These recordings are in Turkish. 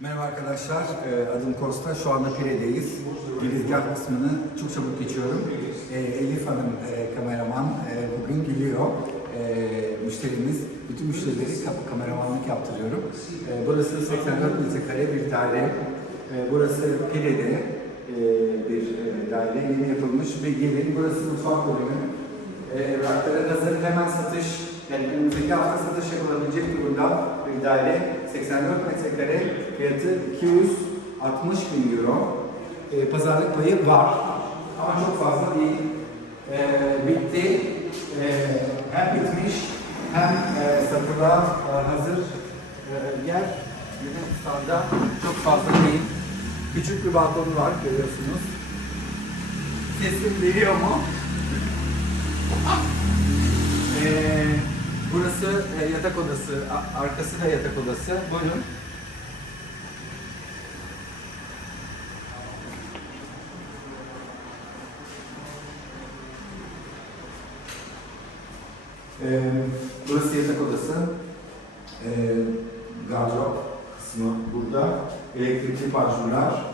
Merhaba arkadaşlar, Ee, adım Kosta. Şu anda Pire'deyiz. Girizgah kısmını çok çabuk geçiyorum. Ee, Elif Hanım e, kameraman e, bugün geliyor. Ee, Müşterimiz, bütün müşterileri kameramanlık yaptırıyorum. Burası 84 metrekare bir daire. Burası Pire'de e, bir e, daire. Yeni yapılmış ve gelin burası mutfak bölümü. E, Evrakların hazır hemen satış, yani önümüzdeki hafta satış yapılabilecek durumda bir daire 84 metrekare fiyatı 260 bin euro. E, pazarlık payı var ama çok fazla değil. E, bitti. E, hem bitmiş hem e, satıla e, hazır e, yer Yunanistan'da çok fazla değil. Küçük bir balkonu var görüyorsunuz. Sesim geliyor mu? Ee, burası e, yatak odası, arkası da yatak odası. Buyurun. Ee, burası yatak odası. Ee, gardırop kısmı burada. Elektrikli panjurlar.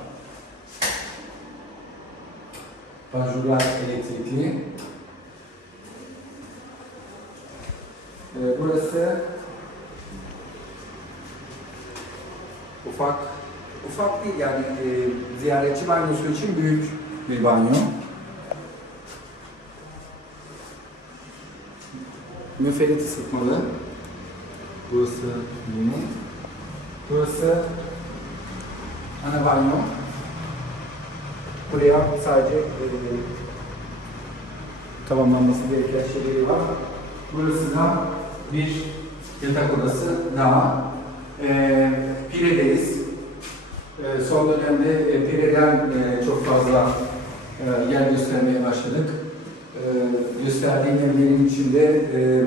Panjurlar elektrikli. Ee, burası ufak, ufak değil yani e, ziyaretçi banyosu için büyük bir banyo. Müferit ısıtmalı. Burası bunun. Burası ana banyo. Buraya sadece e, tamamlanması gereken şeyleri var. Burası da bir yatak odası daha. E, Pire'deyiz. E, son dönemde e, Pire'den e, çok fazla e, yer göstermeye başladık. E, gösterdiğim evlerin içinde e,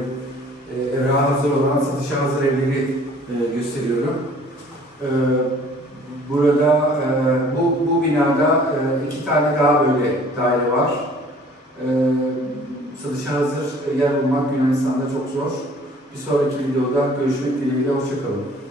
e, hazır olan, satışa hazır evleri e, gösteriyorum. E, burada, e, bu, bu binada e, iki tane daha böyle daire var. E, satışa hazır yer bulmak Yunanistan'da çok zor. Bir sonraki videoda görüşmek dileğiyle, hoşçakalın.